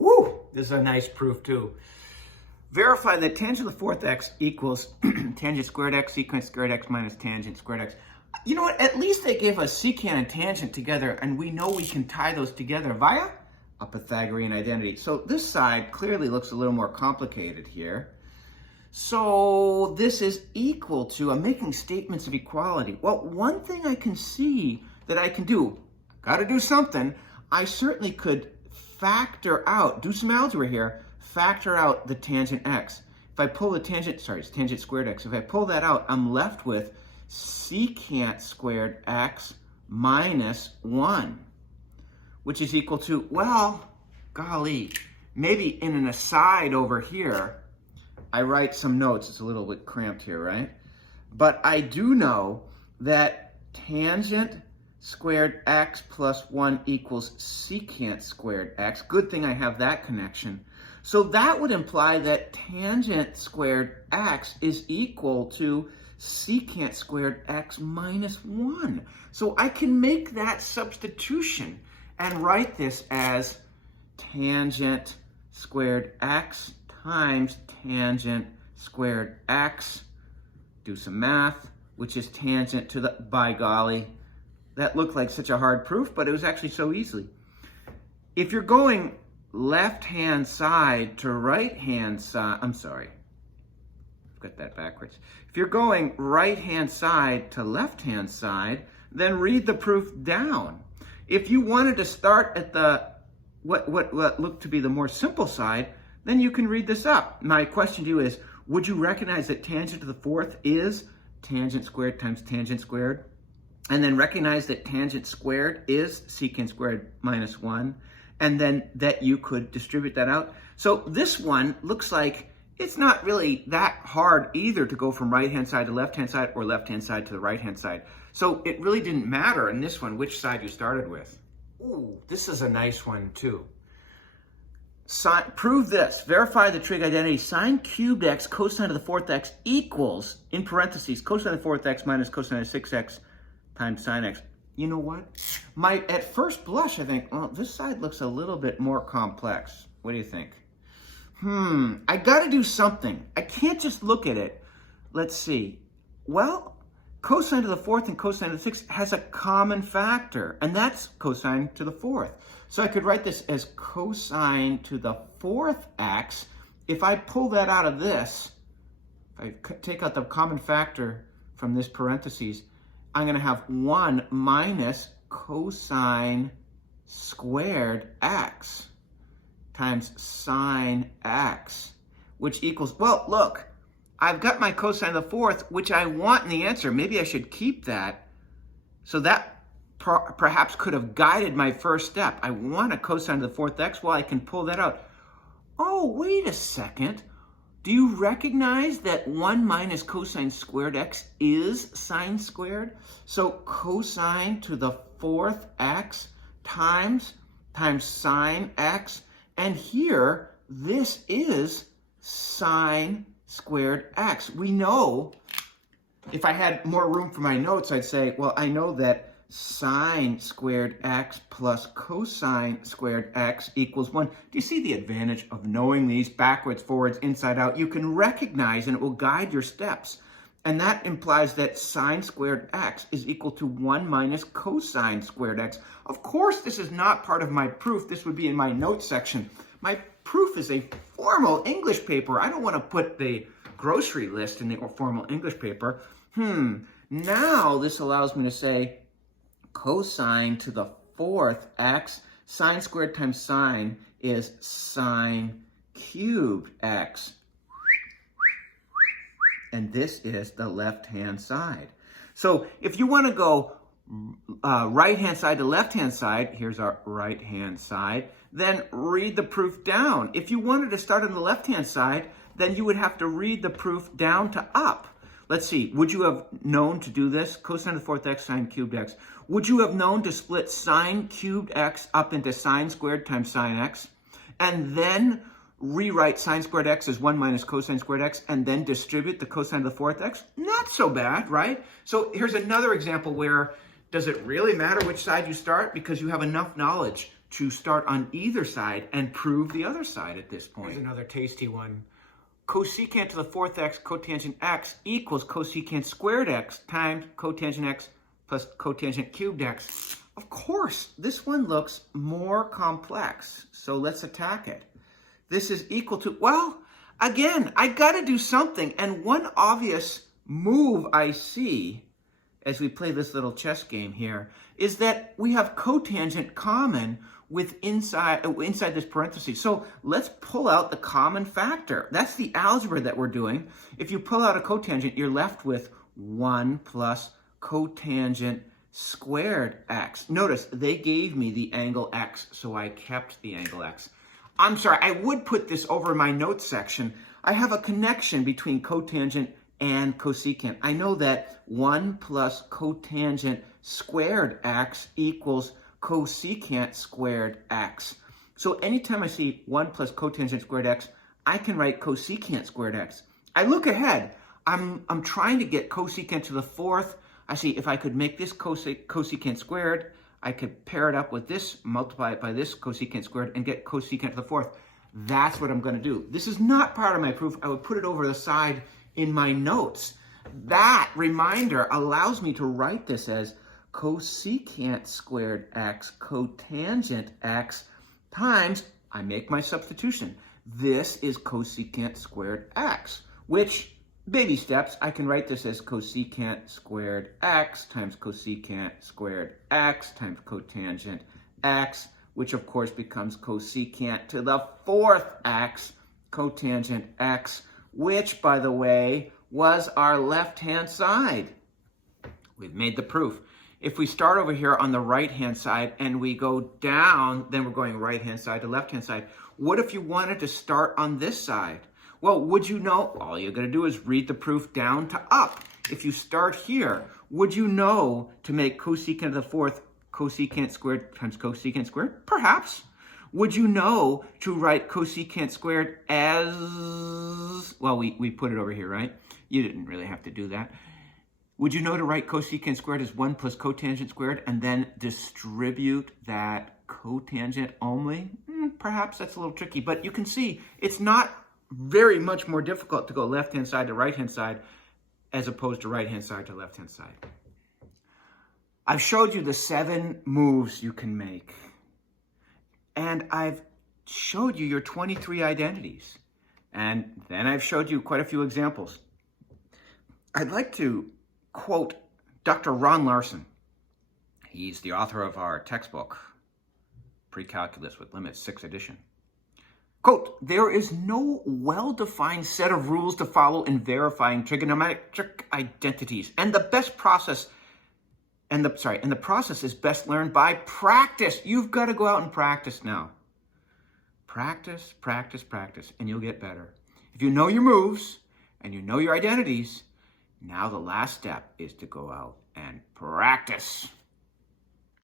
Woo! This is a nice proof too. Verify that tangent of the fourth x equals tangent squared x secant squared x minus tangent squared x. You know what? At least they gave us secant and tangent together, and we know we can tie those together via a Pythagorean identity. So this side clearly looks a little more complicated here. So this is equal to, I'm making statements of equality. Well, one thing I can see that I can do, got to do something, I certainly could factor out, do some algebra here, factor out the tangent x. If I pull the tangent, sorry, it's tangent squared x. If I pull that out, I'm left with secant squared x minus 1, which is equal to, well, golly, maybe in an aside over here, I write some notes. It's a little bit cramped here, right? But I do know that tangent squared x plus 1 equals secant squared x. Good thing I have that connection. So that would imply that tangent squared x is equal to secant squared x minus 1. So I can make that substitution and write this as tangent squared x times tangent squared x, do some math, which is tangent to the, by golly, that looked like such a hard proof, but it was actually so easily. If you're going left-hand side to right-hand side, I'm sorry, I've got that backwards. If you're going right-hand side to left-hand side, then read the proof down. If you wanted to start at the, what looked to be the more simple side, then you can read this up. My question to you is, would you recognize that tangent to the fourth is tangent squared times tangent squared? And then recognize that tangent squared is secant squared minus 1, and then that you could distribute that out. So this one looks like it's not really that hard either to go from right-hand side to left-hand side or left-hand side to the right-hand side. So it really didn't matter in this one which side you started with. Ooh, this is a nice one too. Prove this. Verify the trig identity. Sine cubed x cosine of the fourth x equals, in parentheses, cosine of the fourth x minus cosine of 6x times sine x. You know what? At first blush, I think, oh, this side looks a little bit more complex. What do you think? I got to do something. I can't just look at it. Let's see. Well, cosine to the fourth and cosine to the sixth has a common factor, and that's cosine to the fourth. So I could write this as cosine to the fourth x. If I pull that out of this, if I take out the common factor from this parentheses, I'm going to have 1 minus cosine squared x times sine x, which equals, well, look, I've got my cosine of the fourth, which I want in the answer. Maybe I should keep that. So that perhaps could have guided my first step. I want a cosine of the fourth x. Well, I can pull that out. Oh, wait a second. Do you recognize that 1 minus cosine squared x is sine squared? So cosine to the fourth x times sine x. And here, this is sine squared x. We know, if I had more room for my notes, I'd say, well, I know that sine squared x plus cosine squared x equals 1. Do you see the advantage of knowing these backwards, forwards, inside out? You can recognize and it will guide your steps. And that implies that sine squared x is equal to 1 minus cosine squared x. Of course, this is not part of my proof. This would be in my notes section. My proof is a formal English paper. I don't want to put the grocery list in the formal English paper. Now this allows me to say cosine to the fourth x, sine squared times sine is sine cubed x. And this is the left-hand side. So if you want to go right-hand side to left-hand side, here's our right-hand side, then read the proof down. If you wanted to start on the left-hand side, then you would have to read the proof down to up. Let's see, would you have known to do this? Cosine of the fourth x, sine cubed x. Would you have known to split sine cubed x up into sine squared times sine x? And then rewrite sine squared x as 1 minus cosine squared x, and then distribute the cosine of the fourth x? Not so bad, right? So here's another example where, does it really matter which side you start? Because you have enough knowledge to start on either side and prove the other side at this point. Here's another tasty one. Cosecant to the fourth x cotangent x equals cosecant squared x times cotangent x plus cotangent cubed x. Of course, this one looks more complex, so let's attack it. This is equal to, well, again, I got to do something, and one obvious move I see as we play this little chess game here is that we have cotangent common with inside this parenthesis. So let's pull out the common factor. That's the algebra that we're doing. If you pull out a cotangent, you're left with 1 plus cotangent squared x. Notice they gave me the angle x, so I kept the angle x. I'm sorry, I would put this over in my notes section. I have a connection between cotangent and cosecant. I know that 1 plus cotangent squared x equals cosecant squared x. So anytime I see 1 plus cotangent squared x, I can write cosecant squared x. I look ahead. I'm trying to get cosecant to the fourth. I see if I could make this cosecant squared, I could pair it up with this, multiply it by this cosecant squared, and get cosecant to the fourth. That's what I'm going to do. This is not part of my proof. I would put it over the side in my notes. That reminder allows me to write this as cosecant squared x cotangent x times, I make my substitution. This is cosecant squared x, which, baby steps, I can write this as cosecant squared x times cosecant squared x times cotangent x, which of course becomes cosecant to the fourth x cotangent x, which, by the way, was our left-hand side. We've made the proof. If we start over here on the right-hand side and we go down, then we're going right-hand side to left-hand side. What if you wanted to start on this side? Well, would you know, all you're going to do is read the proof down to up. If you start here, would you know to make cosecant to the fourth cosecant squared times cosecant squared? Perhaps. Would you know to write cosecant squared as, well, we put it over here, right? You didn't really have to do that. Would you know to write cosecant squared as 1 plus cotangent squared and then distribute that cotangent only? Perhaps that's a little tricky, but you can see it's not very much more difficult to go left-hand side to right-hand side as opposed to right-hand side to left-hand side. I've showed you the 7 moves you can make, and I've showed you your 23 identities, and then I've showed you quite a few examples. I'd like to quote Dr. Ron Larson. He's the author of our textbook, Pre-Calculus with Limits, 6th edition. Quote, "There is no well-defined set of rules to follow in verifying trigonometric identities, and the process is best learned by practice." You've got to go out and practice now. Practice, practice, practice, and you'll get better. If you know your moves and you know your identities, now the last step is to go out and practice.